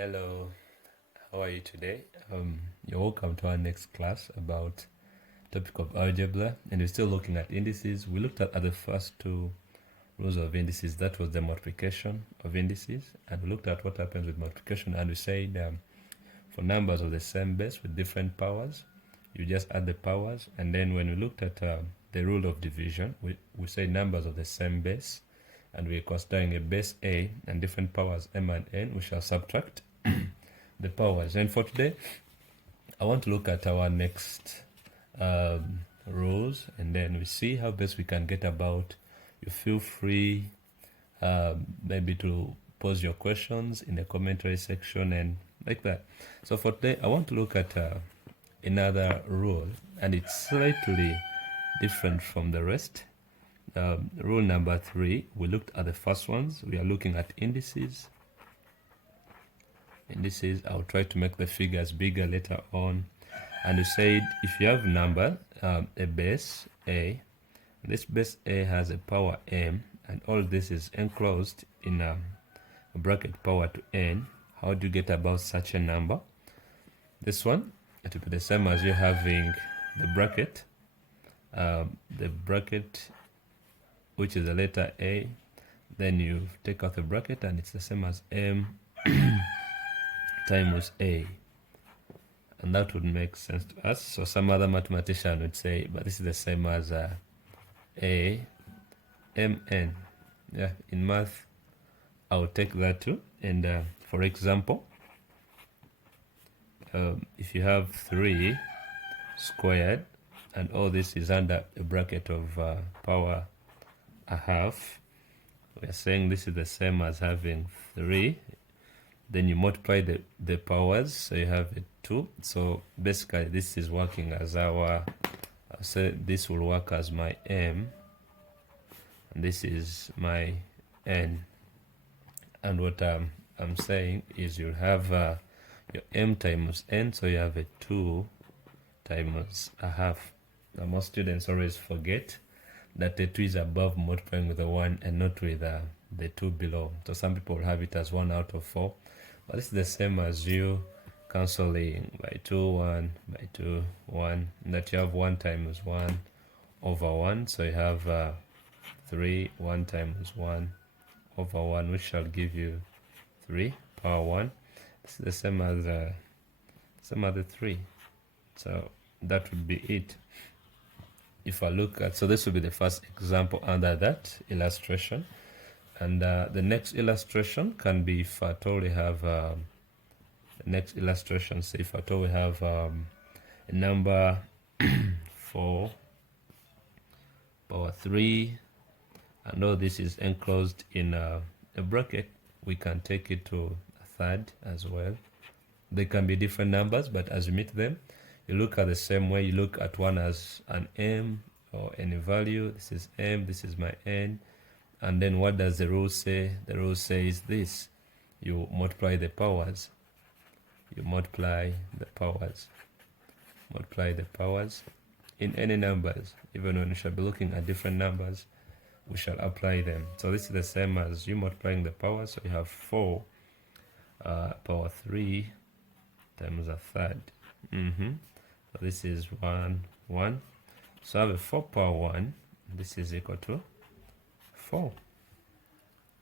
Hello, how are you today? You're welcome to our next class about topic of algebra, and we're still looking at indices. We looked at the first two rules of indices. That was the multiplication of indices, and we looked at what happens with multiplication, and we said for numbers of the same base with different powers, you just add the powers. And then when we looked at the rule of division, we say numbers of the same base, and we're considering a base A and different powers m and n. We shall subtract the powers. And for today, I want to look at our next rules, and then we see how best we can get about. You feel free maybe to pose your questions in the commentary section and like that. So for today, I want to look at another rule, and it's slightly different from the rest. Rule number 3, we looked at the first ones. We are looking at indices. I'll try to make the figures bigger later on. And we said if you have a number, a base A, this base A has a power m, and all this is enclosed in a bracket power to n. How do you get about such a number? This one, it will be the same as you having the bracket which is the letter A, then you take out the bracket, and it's the same as m times A, and that would make sense to us. So some other mathematician would say, but this is the same as A mn. Yeah, in math I'll take that too. And for example, if you have 3 squared and all this is under a bracket of power a half, we are saying this is the same as having 3. Then you multiply the powers, so you have a 2. So basically this is working as our, I'll say this will work as my m, and this is my n. And what I'm saying is you'll have your m times n, so you have a 2 times a half. Now most students always forget that the 2 is above multiplying with the 1 and not with the 2 below. So some people will have it as 1 out of 4. But this is the same as you cancelling by 2, 1, by 2, 1, that you have 1 times 1 over 1. So you have 3, 1 times 1 over 1, which shall give you 3 power 1. This is the same as the 3. So that would be it. If I look at, so this will be the first example under that illustration. And the next illustration can be if at all we have the next illustration, say if at all we have a number 4 power 3, and all this is enclosed in a bracket, we can take it to a third as well. They can be different numbers, but as you meet them, you look at the same way. You look at one as an m or any value. This is m, this is my n. And then what does the rule say? The rule says this: you multiply the powers. You multiply the powers. Multiply the powers in any numbers. Even when we shall be looking at different numbers, we shall apply them. So this is the same as you multiplying the powers. So you have 4 power 3 times a third. So this is 1, 1. So I have a 4 power 1. This is equal to 4.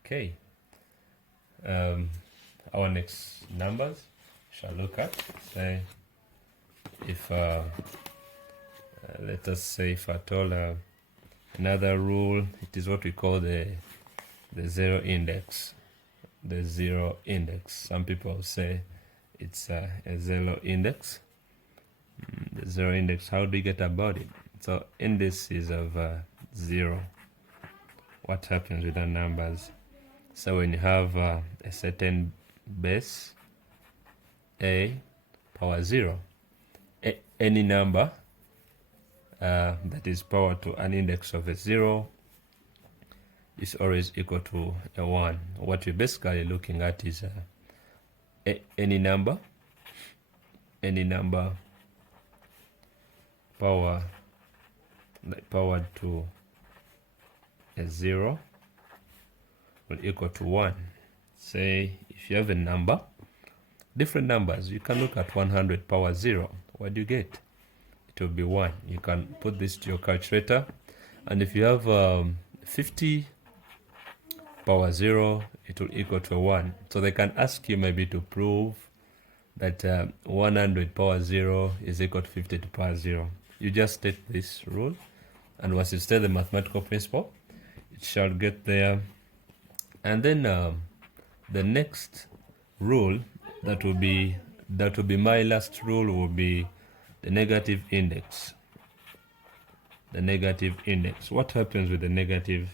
Okay. Our next numbers shall look at, say, if let us say if at all another rule, it is what we call the zero index. The zero index. Some people say it's a zero index. The zero index, how do you get about it? So indices of 0. What happens with the numbers? So when you have a certain base a power 0, any number that is power to an index of a 0 is always equal to a 1. What we're basically looking at is any number powered to a 0 will equal to 1. Say if you have a number different numbers. You can look at 100 power 0. What do you get? It will be 1. You can put this to your calculator. And if you have 50 power 0, it will equal to 1. So they can ask you maybe to prove that 100 power 0 is equal to 50 to power 0. You just state this rule, and once you state the mathematical principle, it shall get there. And then the next rule that will be my last rule will be the negative index. The negative index. What happens with the negative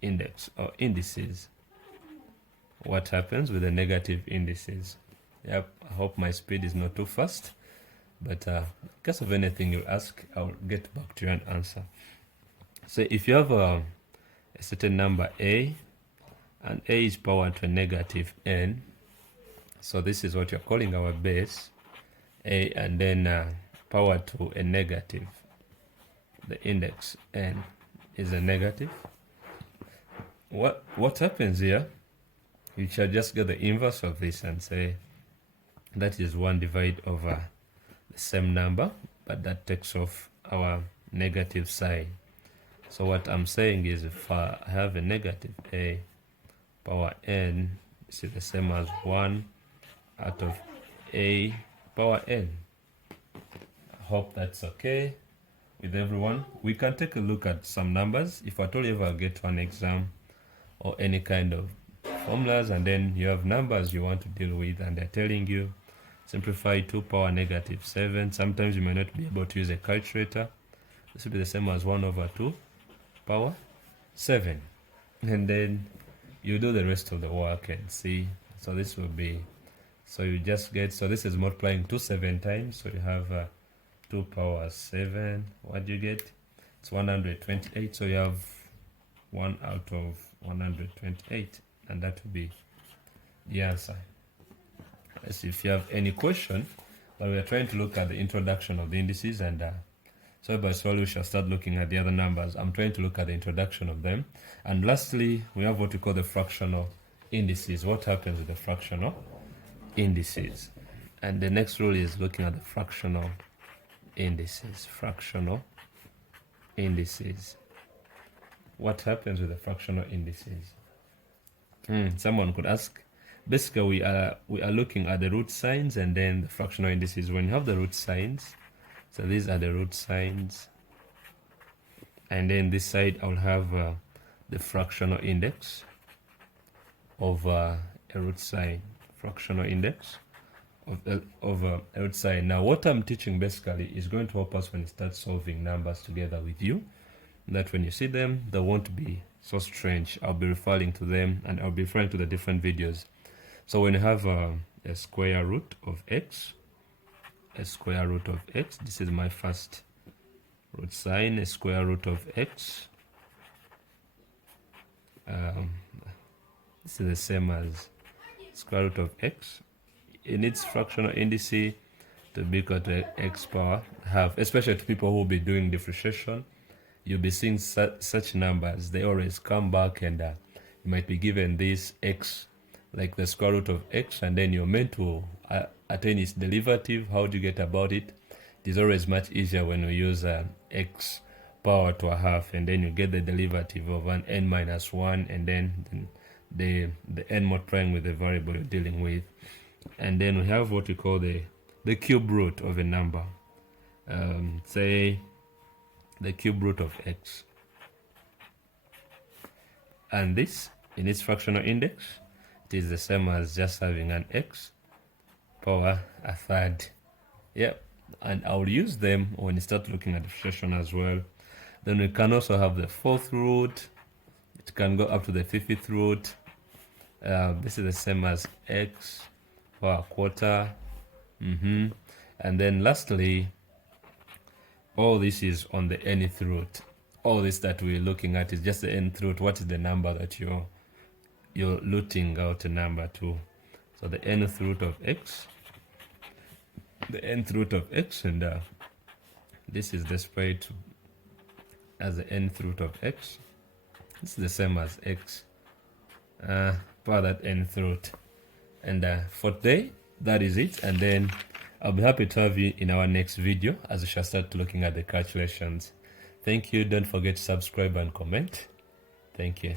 index or indices? What happens with the negative indices? Yep, I hope my speed is not too fast, but in case of anything you ask, I'll get back to you and answer. So if you have a certain number a, and a is powered to a negative n, so this is what you're calling our base, a, and then powered to a negative. The index n is a negative. What happens here? You shall just get the inverse of this and say that is 1 divided over the same number, but that takes off our negative sign. So what I'm saying is, if I have a negative a power n, this is the same as 1 out of a power n. I hope that's okay with everyone. We can take a look at some numbers. If at all you ever get to an exam or any kind of formulas, and then you have numbers you want to deal with, and they're telling you simplify 2 power negative 7. Sometimes you may not be able to use a calculator. This will be the same as 1 over 2 power 7. And then you do the rest of the work and see. So this will be, so you just get, so this is multiplying 2 7 times. So you have 2 power 7. What do you get? It's 128. So you have 1 out of 128. And that will be the answer. As if you have any question, but we are trying to look at the introduction of the indices, and so by slowly we shall start looking at the other numbers. I'm trying to look at the introduction of them. And lastly, we have what we call the fractional indices. What happens with the fractional indices? And the next rule is looking at the fractional indices. Fractional indices. What happens with the fractional indices? Someone could ask. Basically, we are looking at the root signs and then the fractional indices. When you have the root signs, so these are the root signs, and then this side I'll have the fractional index of a root sign. Fractional index of a root sign. Now, what I'm teaching basically is going to help us when you start solving numbers together with you, that when you see them, they won't be so strange. I'll be referring to them, and I'll be referring to the different videos. So when you have a square root of x, this is my first root sign, a square root of x. This is the same as square root of x. It needs fractional indices to be equal to x power half, especially to people who will be doing differentiation. You'll be seeing such numbers. They always come back, and you might be given this x, like the square root of x, and then you're meant to attain its derivative. How do you get about it? It is always much easier when you use x power to a half, and then you get the derivative of an n minus 1, and then the n multiplying with the variable you're dealing with. And then we have what we call the cube root of a number. Say the cube root of x. And this, in its fractional index, it is the same as just having an x power a third. Yep. And I'll use them when you start looking at differentiation as well. Then we can also have the 4th root. It can go up to the 50th root. This is the same as x power a quarter. And then lastly, all this is on the nth root. All this that we're looking at is just the nth root. What is the number that you're looking out a number to? So the nth root of x, and this is displayed as the nth root of x. This is the same as x power that nth root. And for today, that is it. And then I'll be happy to have you in our next video as we shall start looking at the calculations. Thank you. Don't forget to subscribe and comment. Thank you.